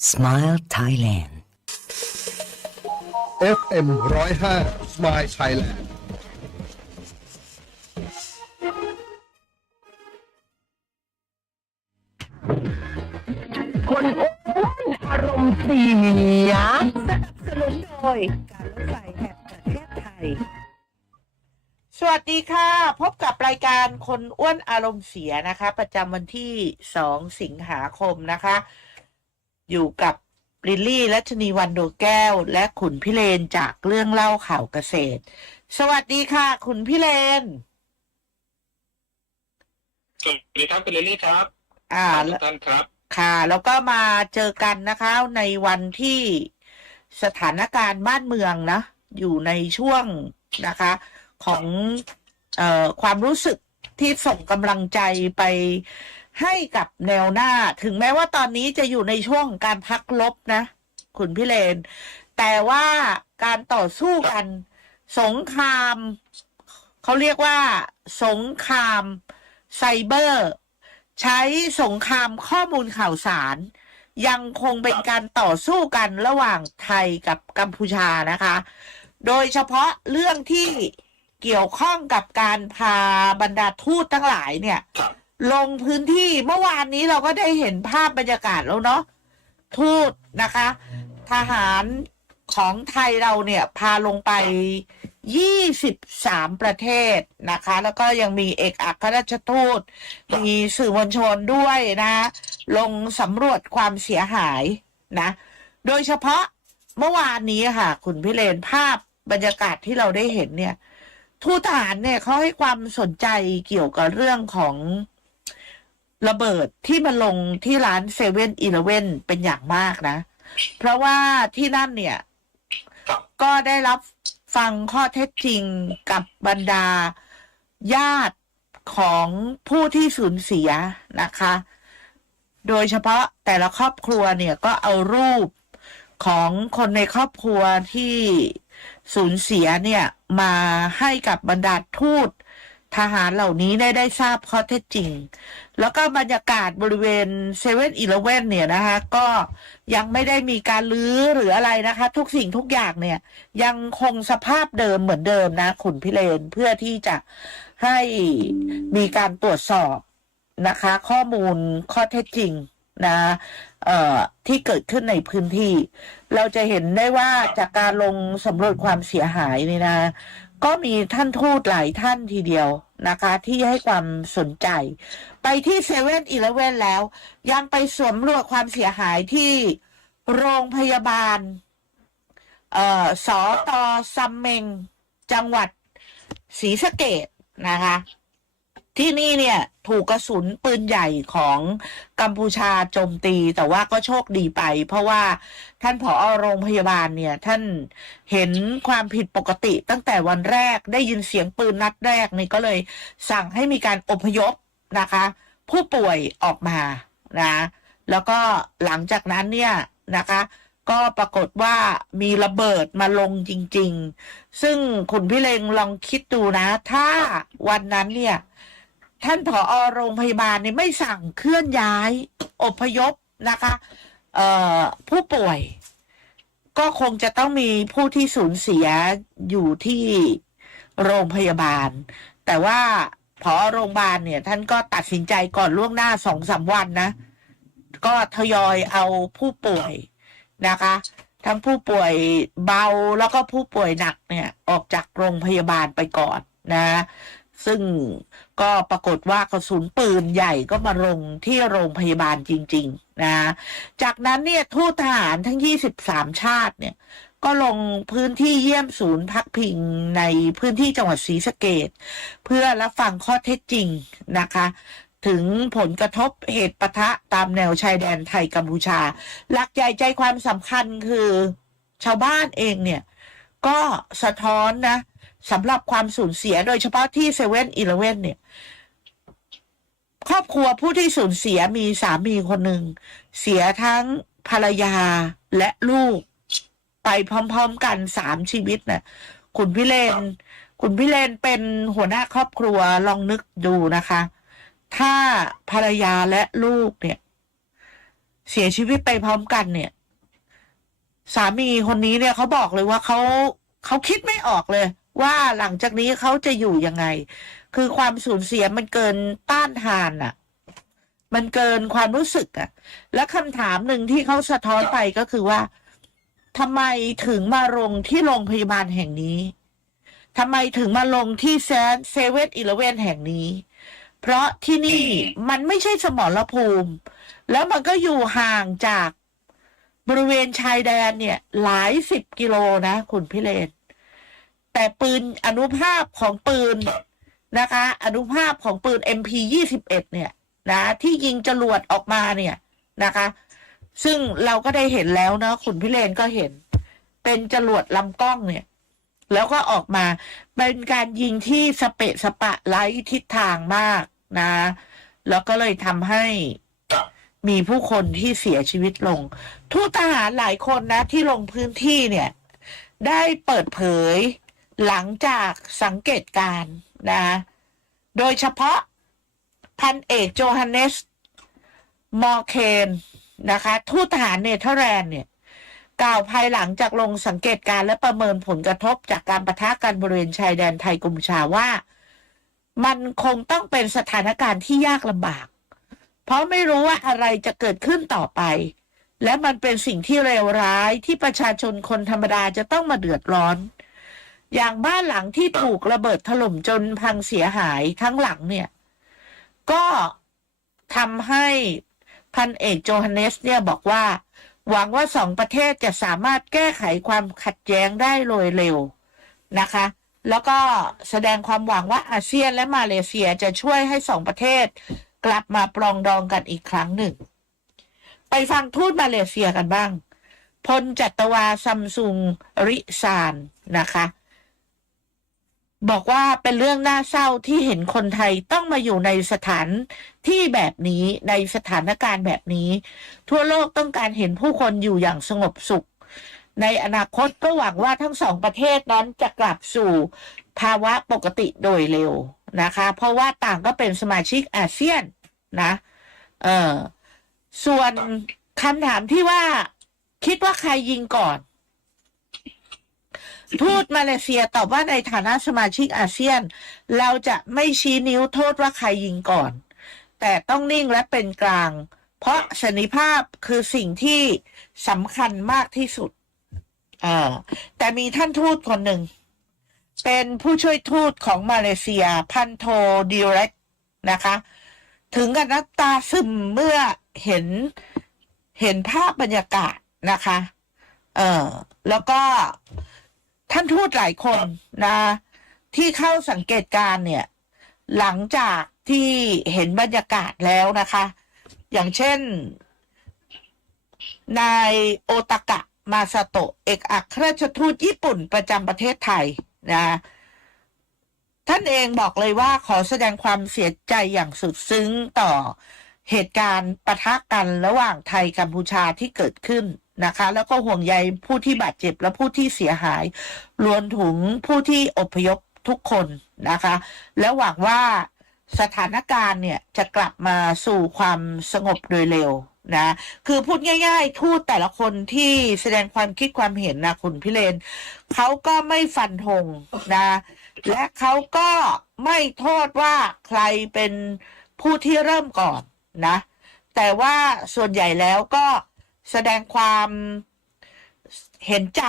Smile Thailand FM 105 Smile Thailand คนอ้วนอารมณ์เสียสนับสนุนโดยการรถไฟแห่งประเทศไทย สวัสดีค่ะ พบกับรายการคนอ้วนอารมณ์เสียนะคะ ประจำวันที่ 2 สิงหาคมนะคะ อยู่กับลิลลี่และชนีวันโดวแก้ว และขุนพิเรนจากเรื่องเล่าข่าวเกษตร สวัสดีค่ะ ขุนพิเรนสวัสดีครับคุณลิลลี่ครับ อ่าทุกท่านครับ ค่ะ แล้วก็มาเจอกันนะคะ ในวันที่สถานการณ์บ้านเมืองนะ อยู่ในช่วงนะคะ ของเอ่อความรู้สึกที่ส่งกำลังใจไป ให้กับแนวหน้า ถึงแม้ว่าตอนนี้จะอยู่ในช่วงการพักลบนะ คุณพิเรนแต่ว่าการต่อสู้กัน สงคราม เขาเรียกว่า สงครามไซเบอร์ ใช้สงครามข้อมูลข่าวสาร ยังคงเป็นการต่อสู้กันระหว่างไทยกับกัมพูชานะคะ โดยเฉพาะเรื่องที่เกี่ยวข้องกับการพาบรรดาทูตทั้งหลายเนี่ย ลงพื้นที่เมื่อวานนี้เราก็ได้เห็นภาพบรรยากาศแล้วเนาะทูตนะคะ ทหารของไทยเราเนี่ยพาลงไป 23 ประเทศนะคะ แล้วก็ยังมีเอกอัครราชทูต มีสื่อมวลชนด้วยนะ ลงสำรวจความเสียหายนะ โดยเฉพาะเมื่อวานนี้ค่ะ คุณพิเรนภาพบรรยากาศที่เราได้เห็นเนี่ย ทูตทหารเนี่ยเขาให้ความสนใจเกี่ยวกับเรื่องของ ระเบิดที่มาลงที่ร้านเซเว่นอีเลเว่นเป็นอย่างมากนะ เพราะว่าที่นั่นเนี่ย ก็ได้รับฟังข้อเท็จจริงกับบรรดาญาติของผู้ที่สูญเสียนะคะ โดยเฉพาะแต่ละครอบครัวเนี่ยก็เอารูปของคนในครอบครัวที่สูญเสียเนี่ยมาให้กับบรรดาทูต ทหารเหล่านี้ได้ได้ทราบข้อเท็จจริง แล้วก็บรรยากาศบริเวณเซเว่นอีเลเว่นเนี่ยนะคะ ก็ยังไม่ได้มีการลื้อหรืออะไรนะคะ ทุกสิ่งทุกอย่างเนี่ย ยังคงสภาพเดิมเหมือนเดิมนะขุนพิเรนเพื่อที่จะให้มีการตรวจสอบนะคะ ข้อมูลข้อเท็จจริงนะเอ่อที่เกิดขึ้นในพื้นที่ เราจะเห็นได้ว่าจากการลงสำรวจความเสียหายนี่นะ ก็มีท่านทูตหลายท่านทีเดียวนะคะ ที่ให้ความสนใจ ไปที่เซเว่นอีเลเว่นแล้ว ยังไปสวมรวจความเสียหายที่โรงพยาบาล เอ่อสอตอซัมเมง จังหวัดศรีสะเกดนะคะ ที่นี่เนี่ย ถูกกระสุนปืนใหญ่ของกัมพูชาโจมตี แต่ว่าก็โชคดีไป เพราะว่าท่านผอโรงพยาบาลเนี่ย ท่านเห็นความผิดปกติตั้งแต่วันแรกได้ยินเสียงปืนนัดแรกนี่ก็เลยสั่งให้มีการอพยพนะคะ ผู้ป่วยออกมานะแล้วก็หลังจากนั้นเนี่ยนะคะ ก็ปรากฏว่ามีระเบิดมาลงจริง ๆ ซึ่งคุณพี่เลงลองคิดดูนะ ถ้าวันนั้นเนี่ย ท่านผอโรงพยาบาลเนี่ยไม่สั่งเคลื่อนย้ายอพยพนะคะเออผู้ป่วย ก็คงจะต้องมีผู้ที่สูญเสียอยู่ที่โรงพยาบาล แต่ว่าผอโรงพยาบาลเนี่ย ท่านก็ตัดสินใจก่อนล่วงหน้าสองสามวันนะ ก็ทยอยเอาผู้ป่วยนะคะ ทั้งผู้ป่วยเบาแล้วก็ผู้ป่วยหนักเนี่ย ออกจากโรงพยาบาลไปก่อนนะ ซึ่ง ก็ปรากฏว่ากระสุนปืนใหญ่ก็มาลงที่โรงพยาบาลจริง ๆ นะ จากนั้นเนี่ยทูตทหารทั้ง 23 ชาติเนี่ย ก็ลงพื้นที่เยี่ยมศูนย์พักพิงในพื้นที่จังหวัดศรีสะเกดเพื่อรับฟังข้อเท็จจริงนะคะ ถึงผลกระทบเหตุปะทะตามแนวชายแดนไทยกัมพูชา หลักใหญ่ใจความสำคัญคือชาวบ้านเองเนี่ย ก็สะท้อนนะ สำหรับความสูญเสียโดยเฉพาะที่เซเว่นอีเลเว่นเนี่ย ครอบครัวผู้ที่สูญเสียมีสามีคนหนึ่ง เสียทั้งภรรยาและลูก ไปพร้อม ๆ กันสามชีวิตน่ะคุณพิเรนคุณพิเรนเป็นหัวหน้าครอบครัวลองนึกดูนะคะ ถ้าภรรยาและลูกเนี่ย เสียชีวิตไปพร้อมกันเนี่ย สามีคนนี้เนี่ยเขาบอกเลยว่าเขาเขาคิดไม่ออกเลย ว่าหลังจากนี้เขาจะอยู่ยังไง คือความสูญเสียมันเกินต้านทานอะ่ะ มันเกินความรู้สึกอะ่ะ และคำถามหนึ่งที่เขาสะท้อนไปก็คือว่าทำไมถึงมาลงที่โรงพยาบาลแห่งนี้ทำไมถึงมาลงที่เซเว่นอีเลเวนแห่งนี้ เพราะที่นี่มันไม่ใช่สมรภูมิ แล้วมันก็อยู่ห่างจากบริเวณชายแดนเนี่ย หลายสิบกิโลนะ คุณพิเรน แต่ปืนอนุภาพของปืนนะคะ อนุภาพของปืน MP ยี่สิบเอ็ดเนี่ยนะที่ยิงจรวดออกมาเนี่ยนะคะ ซึ่งเราก็ได้เห็นแล้วนะคุณพิเรนก็เห็น เป็นจรวดลำกล้องเนี่ย แล้วก็ออกมาเป็นการยิงที่สเปะสปะไร้ทิศทางมากนะ แล้วก็เลยทำให้มีผู้คนที่เสียชีวิตลง ทูตทหารหลายคนนะที่ลงพื้นที่เนี่ย ได้เปิดเผย หลังจากสังเกตการณ์นะโดยเฉพาะพันเอกโจฮันเนส มอร์เคนนะคะทูตทหารเนเธอร์แลนด์เนี่ยกล่าวภายหลังจากลงสังเกตการณ์และประเมินผลกระทบจากการประทะกันบริเวณชายแดนไทยกัมพูชาว่า มันคงต้องเป็นสถานการณ์ที่ยากลำบาก เพราะไม่รู้ว่าอะไรจะเกิดขึ้นต่อไป และมันเป็นสิ่งที่เลวร้ายที่ประชาชนคนธรรมดาจะต้องมาเดือดร้อน อย่างบ้านหลังที่ถูกระเบิดถล่มจนพังเสียหายทั้งหลังเนี่ย ก็ทำให้พันเอกโจฮันเนสเนี่ยบอกว่า หวังว่าสองประเทศจะสามารถแก้ไขความขัดแย้งได้โดยเร็วนะคะ แล้วก็แสดงความหวังว่าอาเซียนและมาเลเซียจะช่วยให้สองประเทศ กลับมาปรองดองกันอีกครั้งหนึ่ง ไปฟังทูตมาเลเซียกันบ้าง พลจัตวาซัมซุงริซานนะคะ บอกว่าเป็นเรื่องน่าเศร้าที่เห็นคนไทยต้องมาอยู่ในสถานที่แบบนี้ในสถานการณ์แบบนี้ ทั่วโลกต้องการเห็นผู้คนอยู่อย่างสงบสุข ในอนาคตก็หวังว่าทั้งสองประเทศนั้นจะกลับสู่ภาวะปกติโดยเร็วนะคะ เพราะว่าต่างก็เป็นสมาชิกอาเซียนนะเออส่วนคำถามที่ว่าคิดว่าใครยิงก่อน ทูตมาเลเซียตอบว่าในฐานะสมาชิกอาเซียน เราจะไม่ชี้นิ้วโทษว่าใครยิงก่อน แต่ต้องนิ่งและเป็นกลาง เพราะสันนิภาพคือสิ่งที่สำคัญมากที่สุดอแต่มีท่านทูตคนหนึ่ง เป็นผู้ช่วยทูตของมาเลเซีย พันโทดิเรกนะคะ ถึงกับน้ำตาซึมเมื่อเห็นเห็นภาพบรรยากาศนะคะ เออแล้วก็ ท่านทูตหลายคนนะ ที่เข้าสังเกตการ์เนี่ย หลังจากที่เห็นบรรยากาศแล้วนะคะ อย่างเช่น นายโอตากะมาซาโตะเอกอัครราชทูตญี่ปุ่นประจำประเทศไทยนะท่านเองบอกเลยว่าขอแสดงความเสียใจอย่างสุดซึ้งต่อเหตุการณ์ปะทะกันระหว่างไทยกัมพูชาที่เกิดขึ้น นะคะ แล้วก็ห่วงใยผู้ที่บาดเจ็บและผู้ที่เสียหาย รวมถึงผู้ที่อพยพทุกคนนะคะ และหวังว่าสถานการณ์เนี่ยจะกลับมาสู่ความสงบโดยเร็วนะคือพูดง่ายๆทูตแต่ละคนที่แสดงความคิดความเห็นนะคุณพิเรนเขาก็ไม่ฟันธงนะ และเขาก็ไม่โทษว่าใครเป็นผู้ที่เริ่มก่อนนะ แต่ว่าส่วนใหญ่แล้วก็ แสดงความเห็นใจ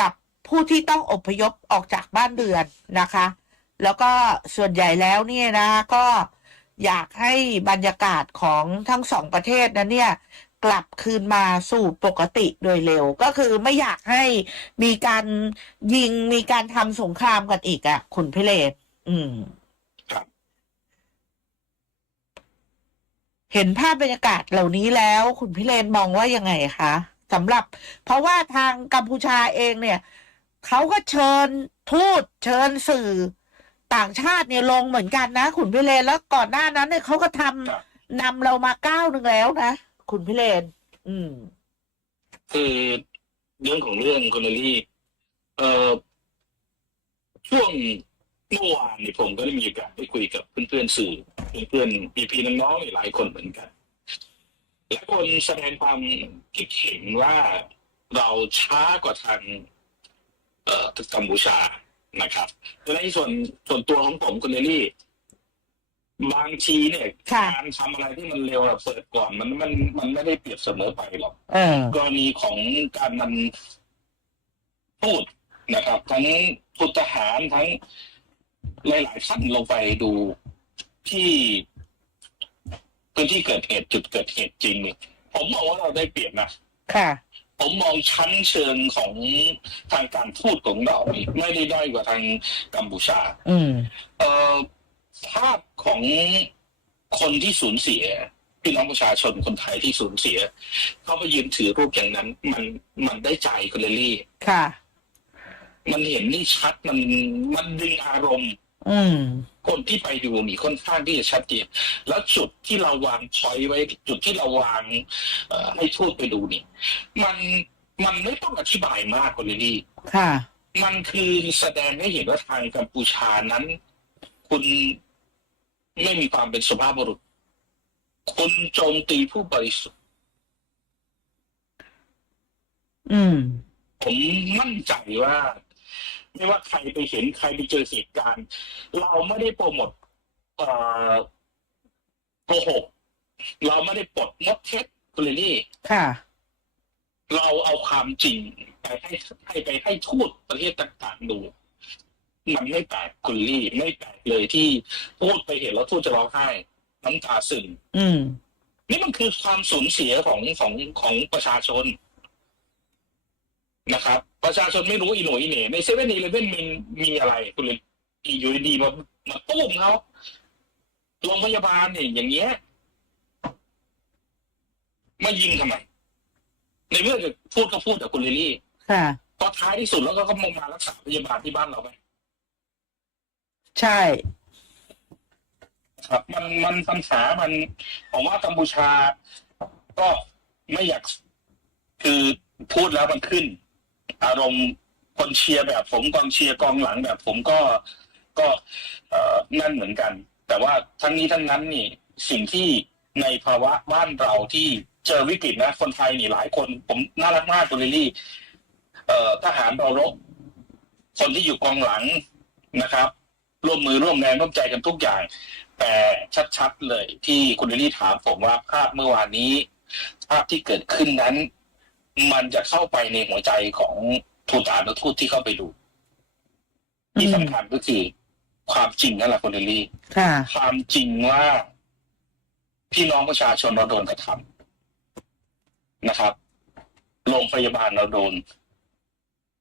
กับผู้ที่ต้องอพยพออกจากบ้านเรือนนะคะ แล้วก็ส่วนใหญ่แล้วเนี่ยนะก็อยากให้บรรยากาศของทั้งสองประเทศนั้นเนี่ยกลับคืนมาสู่ปกติโดยเร็วก็คือไม่อยากให้มีการยิงมีการทำสงครามกันอีกอะ่ะ คุณพิเรศอืม ครับ เห็นภาพบรรยากาศเหล่านี้แล้ว คุณพิเรนมองว่ายังไงคะสำหรับ เพราะว่าทางกัมพูชาเองเนี่ยเขาก็เชิญทูตเชิญสื่อต่างชาติเนี่ยลงเหมือนกันนะคุณพิเรนแล้วก่อนหน้านั้นเนี่ยเขาก็ทำครับนำเรามาก้าวหนึ่งแล้วนะคุณพิเรนอืม คือเรื่องของเรื่องคุณลลี่เอ่อช่วง เมื่อวานนี่ผมก็ได้มีโอกาสได้คุยกับเพื่อนๆสื่อเพื่อนๆพี่ๆน้องๆหลายคนเหมือนกันหลายคนแสดงความคิดเห็นว่าเราช้ากว่าทางเอ่อกัมพูชานะครับและในส่วนส่วนตัวของผมคุณเนลลี่ บางทีเนี่ยค่ะ การทำอะไรที่มันเร็วอะเปิดก่อนมันมันมันไม่ได้เปรียบเสมอไปหรอก เออกรณีของการนำพูดนะครับ ทั้งพูดทหารทั้ง หลายๆท่านลงไปดูที่พื้นที่เกิดเหตุจุดเกิดเหตุจริงเนี่ยผมมองว่าเราได้เปรียบนะค่ะ ผมมองชั้นเชิงของทางการพูดของเรานี่ไม่ได้ด้อยกว่าทางกัมพูชา อืมเอ่อภาพของคนที่สูญเสียพี่น้องประชาชนคนไทยที่สูญเสีย เขาไปยืนถือรูปอย่างนั้น มันมันได้ใจคุณเลลี่ ค่ะ มันเห็นนี่ชัดมันมันดึงอารมณ์ อืมคนที่ไปดูมีค่อนข้างที่จะชัดเจนแล้วจุดที่เราวางพอยไว้ จุดที่เราวางเอ่อให้ทูตไปดูนี่มันมันไม่ต้องอธิบายมากคุณเลลี่ค่ะ มันคือแสดงให้เห็นว่าทางกัมพูชานั้น คุณไม่มีความเป็นสุภาพบุรุษ คุณโจมตีผู้บริสุทธิ์ อืม ผมมั่นใจว่า ไม่ว่าใครไปเห็นใครไปเจอเหตุการณ์ เราไม่ได้โปรโมทเอ่อโกหกเราไม่ได้ปลดมดเท็จคุณเลนี่ค่ะ เราเอาความจริงไปให้ให้ไปให้ทูตประเทศต่างๆดูมันไม่แปลกคุณลี่ไม่แปลกเลยที่พูดไปเห็นแล้วทูตจะร้องไห้น้ำตาซึมอืมนี่มันคือความสูญเสียของของของประชาชนนะครับ ประชาชนไม่รู้อีโหนอีเหน่ในเซเว่นอีเลฟเว่นมีมีอะไร คุณเลยอยู่ดีๆมามาตุ้มเขาโรงพยาบาลเนี่ยอย่างเงี้ยมายิงทำไม ในเมื่อจะพูดก็พูดแต่คุณลิลลี่ค่ะพอท้ายที่สุดแล้วก็ก็มารักษาพยาบาลที่บ้านเราไปใช่ ครับ มันมันปัญหามันผมว่ากัมพูชา ก็ไม่อยากคือพูดแล้วมันขึ้น อารมณ์คนเชียร์แบบผมกองเชียร์กองหลังแบบผมก็ก็เอ่อนั่นเหมือนกัน แต่ว่าทั้งนี้ทั้งนั้นนี่สิ่งที่ในภาวะบ้านเราที่เจอวิกฤตนะ คนไทยนี่หลายคน ผมน่ารักมากตัวลิลี่เอ่อทหารเรารบคนที่อยู่กองหลังนะครับ ร่วมมือร่วมแรงร่วมใจกันทุกอย่าง แต่ชัดๆเลยที่คุณลิลี่ถามผมว่าภาพเมื่อวานนี้ ภาพที่เกิดขึ้นนั้น มันจะเข้าไปในหัวใจของทูตสานุทูตที่เข้าไปดู ที่สำคัญก็คือ ความจริงนั่นแหละคุณลิลลี่ค่ะความจริงว่าพี่น้องประชาชนเราโดนกระทำนะครับโรงพยาบาลเราโดน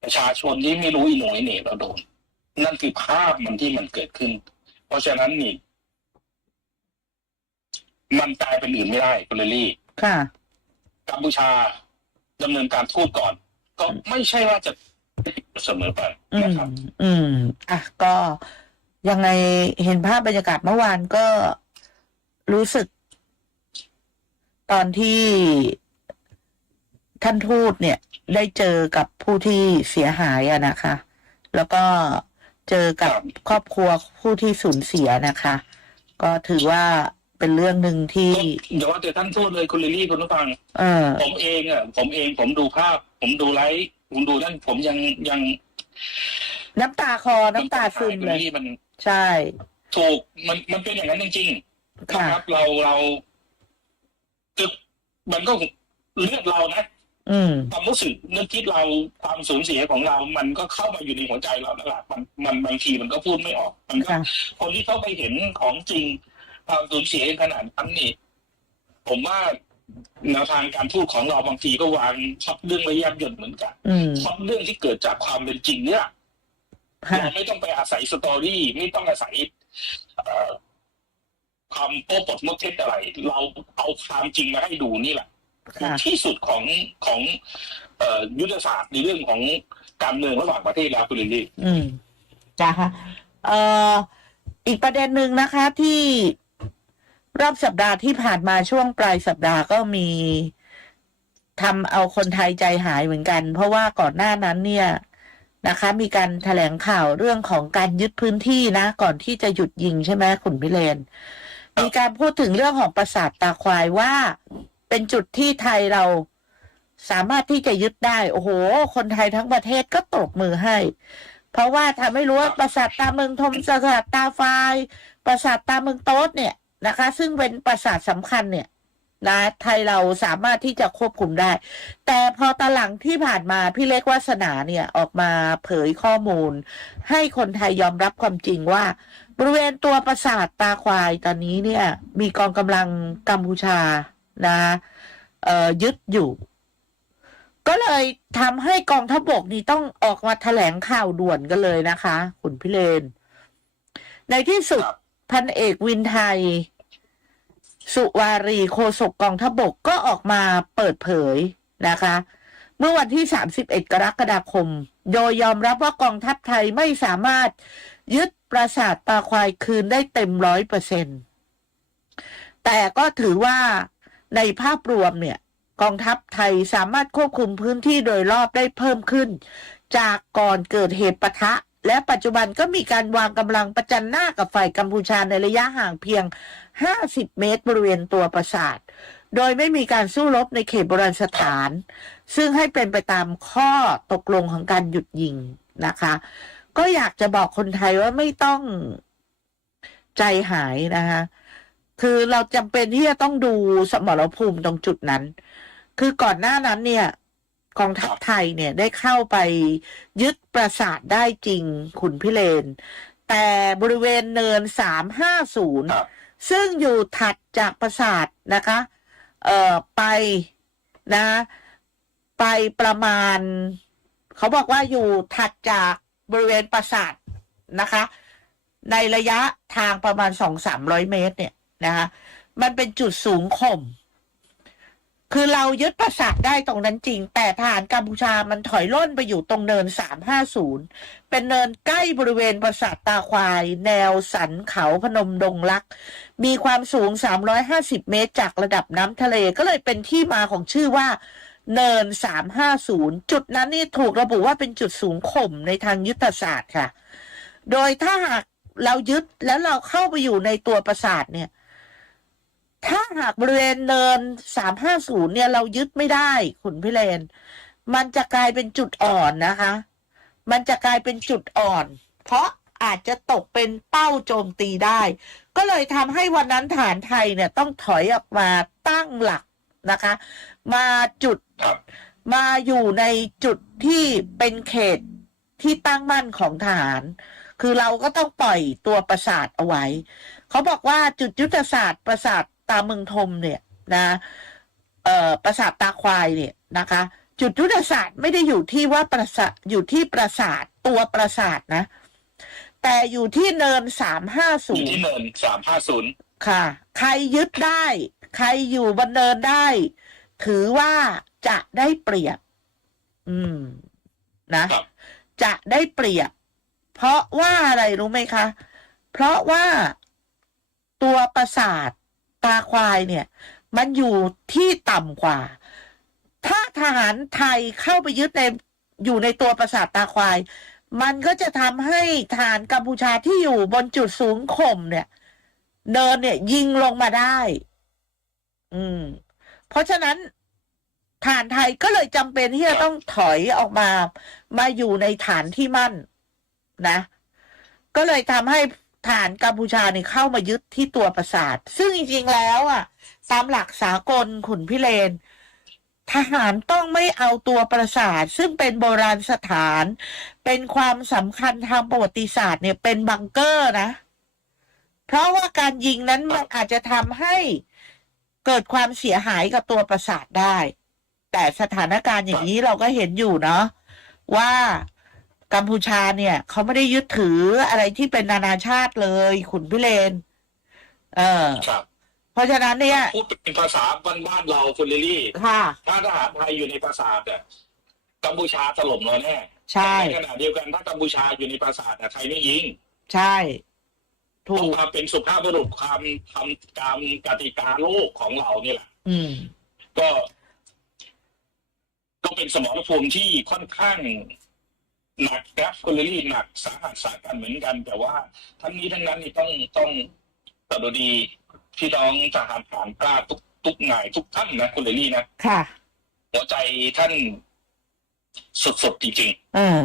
ประชาชนที่ไม่รู้อีโหน่อยเนี่ยเราโดน นั่นคือภาพมันที่มันเกิดขึ้น เพราะฉะนั้นนี่ มันกลายเป็นอื่นไม่ได้คุณลิลลี่ ค่ะกัมพูชา ดำเนินการทูตก่อน ก็ไม่ใช่ว่าจะเสมอไปอืนะมครับ อืม อะ ก็ยังไงเห็นภาพบรรยากาศเมื่อวานก็รู้สึก ตอนที่ท่านทูตเนี่ย ได้เจอกับผู้ที่เสียหายอะนะคะ แล้วก็เจอกับครับครอบครัวผู้ที่สูญเสียนะคะ ก็ถือว่า เป็นเรื่องหนึ่งที่ก็เดี๋ยวว่าแต่ท่านทูตเลยคุณลิลลี่คุณผู้ฟังเออผมเองอะผมเองผมดูภาพ ผมดูไลฟ์ผมดูนั่นผมยังยัง น้ำตาคอน้ำตาซึมคุณเลลิยลลี่มัน ใช่ ถูกมันมันเป็นอย่างนั้นจริงๆค่ะนะครับ เราเราคือมันก็เลือดเรานะอืมความรู้สึกนึกคิดเราความสูญเสียของเรา มันก็เข้ามาอยู่ในหัวใจเราแล้วล่ะมันมันบางทีมันก็พูดไม่ออก มันก็ค่ะคนที่เขาไปเห็นของจริง ความสูญเสียขนาดนั้นนี่ ผมว่าแนวทางการพูดของเราบางทีก็วางช็อตเรื่องระยะยนต์เหมือนกันอืมช็อตเรื่องที่เกิดจากความเป็นจริงเนี่ยค่ะเราไม่ต้องไปอาศัยสตอรี่ไม่ต้องอาศัยเอ่อความโป๊ะปดมดเท็จอะไร เราเอาความจริงมาให้ดูนี่แหละคือค่ะที่สุดของของเอ่อยุทธศาสตร์ในเรื่องของการเมืองระหว่างประเทศแล้วคุณลิลลี่อืมจ้ะฮะเอ่ออีกประเด็นหนึ่งนะคะที่ รอบสัปดาห์ที่ผ่านมาช่วงปลายสัปดาห์ก็มีทำเอาคนไทยใจหายเหมือนกัน เพราะว่าก่อนหน้านั้นเนี่ยนะคะ มีการแถลงข่าวเรื่องของการยึดพื้นที่นะ ก่อนที่จะหยุดยิงใช่ไหมคุณพิเรนมีการพูดถึงเรื่องของปราสาทตาควายว่าเป็นจุดที่ไทยเราสามารถที่จะยึดได้ โอ้โห คนไทยทั้งประเทศก็ตบมือให้ เพราะว่าทำให้รู้ว่าปราสาทตาเมืองทมปราสาทตาไฟปราสาทตาเมืองโต๊ดเนี่ย นะคะ ซึ่งเป็นปราสาทสำคัญเนี่ยนะไทยเราสามารถที่จะควบคุมได้ แต่พอตอนหลังที่ผ่านมาพี่เล็กวาสนาเนี่ยออกมาเผยข้อมูล ให้คนไทยยอมรับความจริงว่า บริเวณตัวปราสาทตาควายตอนนี้เนี่ย มีกองกำลังกัมพูชานะเอ่อยึดอยู่ ก็เลยทำให้กองทัพบกนี่ต้องออกมาแถลงข่าวด่วนกันเลยนะคะ คุณพิเรนในที่สุด พันเอกวินไทย สุวารีโฆษกกองทัพบกก็ออกมาเปิดเผยนะคะ เมื่อวันที่ 31 กรกฎาคม โดยยอมรับว่ากองทัพไทยไม่สามารถยึดปราสาทตาควายคืนได้เต็มร้อยเปอร์เซ็นต์แต่ก็ถือว่าในภาพรวมเนี่ย กองทัพไทยสามารถควบคุมพื้นที่โดยรอบได้เพิ่มขึ้น จากก่อนเกิดเหตุปะทะ และปัจจุบันก็มีการวางกำลังประจันหน้ากับฝ่ายกัมพูชาในระยะห่างเพียง 50 เมตรบริเวณตัวปราสาท โดยไม่มีการสู้รบในเขตโบราณสถาน ซึ่งให้เป็นไปตามข้อตกลงของการหยุดยิงนะคะ ก็อยากจะบอกคนไทยว่าไม่ต้องใจหายนะคะคือเราจำเป็นที่จะต้องดูสมรภูมิตรงจุดนั้น คือก่อนหน้านั้นเนี่ย กองทัพไทยเนี่ยได้เข้าไปยึดปราสาทได้จริงขุนพิเรนแต่บริเวณเนินสามห้าศูนย์ครับซึ่งอยู่ถัดจากปราสาทนะคะ เอ่อไปนะ ไปประมาณ เขาบอกว่าอยู่ถัดจากบริเวณปราสาทนะคะ ในระยะทางประมาณสองสามร้อยเมตร เนี่ยนะคะมันเป็นจุดสูงข่ม คือเรายึดปราสาทได้ตรงนั้นจริง แต่ทหารกัมพูชามันถอยล่นไปอยู่ตรงเนินสามห้าศูนย์เป็นเนินใกล้บริเวณปราสาทตาควาย แนวสันเขาพนมดงรัก มีความสูง 350 เมตรจากระดับน้ำทะเลก็เลยเป็นที่มาของชื่อว่าเนิน 350 จุดนั้นนี่ถูกระบุว่าเป็นจุดสูงข่มในทางยุทธศาสตร์ค่ะ โดยถ้าหากเรายึดแล้วเราเข้าไปอยู่ในตัวปราสาทเนี่ย ถ้าหากบริเวณเนิน350เนี่ยเรายึดไม่ได้ขุนพิเรนมันจะกลายเป็นจุดอ่อนนะคะ มันจะกลายเป็นจุดอ่อน เพราะอาจจะตกเป็นเป้าโจมตีได้ ก็เลยทำให้วันนั้นฐานไทยเนี่ยต้องถอยออกมาตั้งหลักนะคะ มาจุดมาอยู่ในจุดที่เป็นเขตที่ตั้งมั่นของทหารคือเราก็ต้องปล่อยตัวปราสาทเอาไว้ เขาบอกว่าจุดยุทธศาสตร์ปราสาท ตาเมืองทมเนี่ยนะเอ่อปราสาทตาควายเนี่ยนะคะ จุดยุทธศาสตร์ไม่ได้อยู่ที่ว่าปราสาทอยู่ที่ปราสาทตัวปราสาทนะ แต่อยู่ที่เนินสามห้าอศูยู่นที่ย์เนินสามห้าศูนย์ค่ะ ใครยึดได้ ใครอยู่บนเนินได้ ถือว่าจะได้เปรียบ อืม นะ ครับ จะได้เปรียบ เพราะว่าอะไรรู้ไหมคะ เพราะว่าตัวปราสาท ตาควายเนี่ย มันอยู่ที่ต่ำกว่า ถ้าทหารไทยเข้าไปยึดในอยู่ในตัวปราสาทตาควาย มันก็จะทำให้ทหารกัมพูชาที่อยู่บนจุดสูงข่มเนี่ย เนินเนี่ยยิงลงมาได้ อืม เพราะฉะนั้นฐานไทยก็เลยจำเป็นที่จะต้องถอยออกมา มาอยู่ในฐานที่มั่นนะ ก็เลยทำให้ ฐานกัมพูชาเนี่ยเข้ามายึดที่ตัวปราสาท ซึ่งจริงๆแล้วอะ ตามหลักสากลขุนพิเรน ทหารต้องไม่เอาตัวปราสาท ซึ่งเป็นโบราณสถาน เป็นความสำคัญทางประวัติศาสตร์เนี่ยเป็นบังเกอร์นะ เพราะว่าการยิงนั้นมันอาจจะทำให้เกิดความเสียหายกับตัวปราสาทได้ แต่สถานการณ์อย่างนี้เราก็เห็นอยู่เนาะว่า กัมพูชาเนี่ยเขาไม่ได้ยึดถืออะไรที่เป็นนานาชาติเลยขุนพิเรนเออครับเพราะฉะนั้นเนี่ยพูดเป็นภาษาบ้านๆเราคุณลิลลี่ค่ะถ้าทหารไทยอยู่ในปราสาทเนี่ยกัมพูชาถล่มเราแน่ใช่ในขณะเดียวกันถ้ากัมพูชาอยู่ในปราสาทเนี่ยไทยไม่ยิง ใช่ถูต้องกมาเป็นสุภาพบุรุษคำทำตามกติกาโลกของเรานี่แหละอืม ก็ ก็เป็นสมรภูมิที่ค่อนข้าง หนักนะคุณลิลลี่หนักสาหัสสากันเหมือนกัน แต่ว่าทั้งนี้ทั้งนั้นนี่ต้องต้องตรวจดีพี่น้องทหารผ่านกล้าทุกทุกนายทุกท่านนะคุณเลนี่นะค่ะ หัวใจท่านสุดๆจริงเออ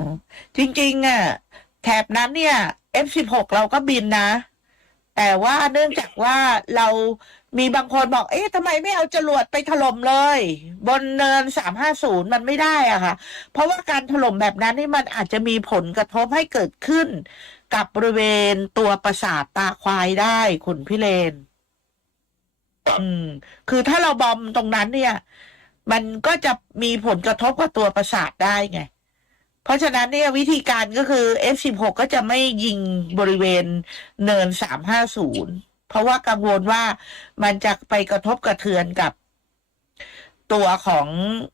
จริง ๆอะแถบนั้นเนี่ย F16 เราก็บินนะ แต่ว่าเนื่องจากว่าเรา มีบางคนบอก เอ๊ะทำไมไม่เอาจรวดไปถล่มเลย บนเนิน350มันไม่ได้อะค่ะ เพราะว่าการถล่มแบบนั้นนี่มันอาจจะมีผลกระทบให้เกิดขึ้น กับบริเวณตัวประสาทตาควายได้คุณพิเรนครับอืม คือถ้าเราบอมตรงนั้นเนี่ย มันก็จะมีผลกระทบกับตัวประสาทได้ไง เพราะฉะนั้นเนี่ยวิธีการก็คือ F16 ก็จะไม่ยิงบริเวณเนิน350 เพราะว่ากังวลว่ามันจะไปกระทบกระเทือนกับตัวของ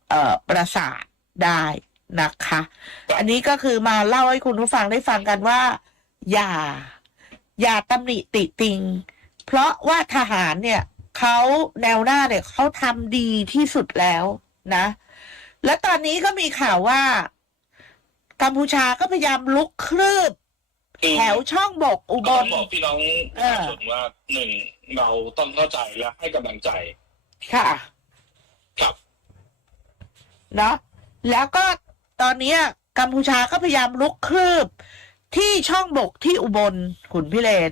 เออประสาทได้นะคะ อันนี้ก็คือมาเล่าให้คุณผู้ฟังได้ฟังกันว่า อย่า อย่าตำหนิติติง เพราะว่าทหารเนี่ยเขาแนวหน้าเนี่ยเขาทำดีที่สุดแล้วนะ และตอนนี้ก็มีข่าวว่า กัมพูชาก็พยายามลุกคลืบ คือแถวช่องบกอุบก็ต้อล งบอกพี่น้องเออประชาชนว่าหนึ่งเราต้องเข้าใจและให้กำลังใจค่ะ ครับ เนาะแล้วก็ตอนเนี้ยกัมพูชาก็พยายามลุกคืบ ที่ช่องบกที่อุบลขุนพิเรน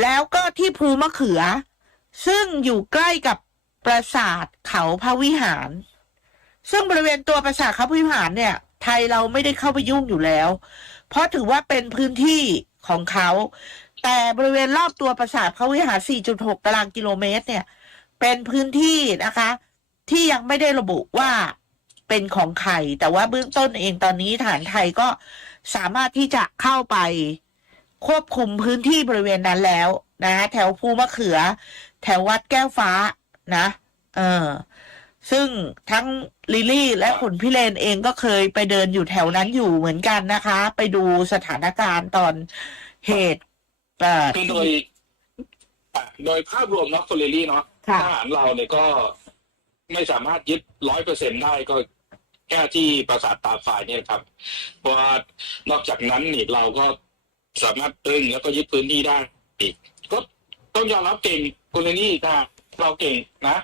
แล้วก็ที่ภูมะเขือ ซึ่งอยู่ใกล้กับปราสาทเขาพระวิหาร ซึ่งบริเวณตัวปราสาทเขาพระวิหารเนี่ย ไทยเราไม่ได้เข้าไปยุ่งอยู่แล้ว เพราะถือว่าเป็นพื้นที่ของเขา แต่บริเวณรอบตัวปราสาทพระวิหาร 4.6 ตารางกิโลเมตร เนี่ย เป็นพื้นที่นะคะ ที่ยังไม่ได้ระบุว่าเป็นของใครแต่ว่าเบื้องต้นเองตอนนี้ฐานไทยก็สามารถที่จะเข้าไปควบคุมพื้นที่บริเวณนั้นแล้วนะ แถวภูมะเขือ แถววัดแก้วฟ้านะ เออ ซึ่งทั้งลิลลี่และขุนพิเรนเองก็เคยไปเดินอยู่แถวนั้นอยู่เหมือนกันนะคะ ไปดูสถานการณ์ตอนเหตุเอ่อคือโดยอะโดยภาพรวมเนาะคุณเลลี่เนาะค่ะทหารเราเนี่ยก็ไม่สามารถยึดร้อยเปอร์เซ็นได้ก็แค่ที่ปราสาทตาฝ่ายเนี่ยครับ เพราะว่านอกจากนั้นนี่เราก็สามารถตึงแล้วก็ยึดพื้นที่ได้อีกก็ต้องยอมรับเก่งคุณเลนี่ถ้า เราเก่งนะ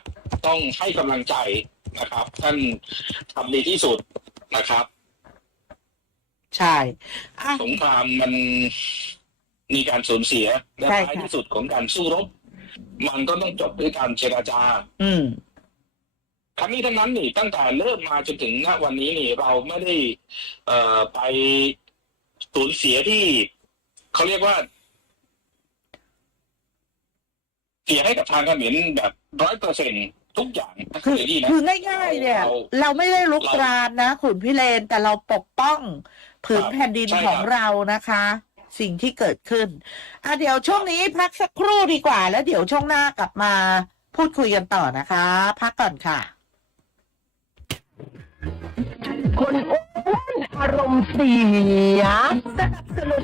ต้องให้กำลังใจนะครับ ท่านทำดีที่สุดนะครับใช่อะ สงครามมันมีการสูญเสียและใช่ท้ายค่ะที่สุดของการสู้รบ มันก็ต้องจบด้วยการเจรจา อืม ทั้งนี้ทั้งนั้นนี่ตั้งแต่เริ่มมาจนถึงณวันนี้นี่เราไม่ได้ เอ่อไปสูญเสียที่เขาเรียกว่า เสียให้กับทางเขมรแบบร้อยเปอร์เซ็นทุกอย่างนะคือดีนะคือง่ายๆเนี่ย เราเราไม่ได้ลุกเรารานนะขุนพิเรนแต่เราปกป้องผืนครับแผ่นดินใช่ของครับเรานะคะ สิ่งที่เกิดขึ้นอะเดี๋ยวช่วงนี้พักสักครู่ดีกว่า แล้วเดี๋ยวช่วงหน้ากลับมาพูดคุยกันต่อนะคะ พักก่อนค่ะ คนอ้วนอารมณ์เสียสนับสนุน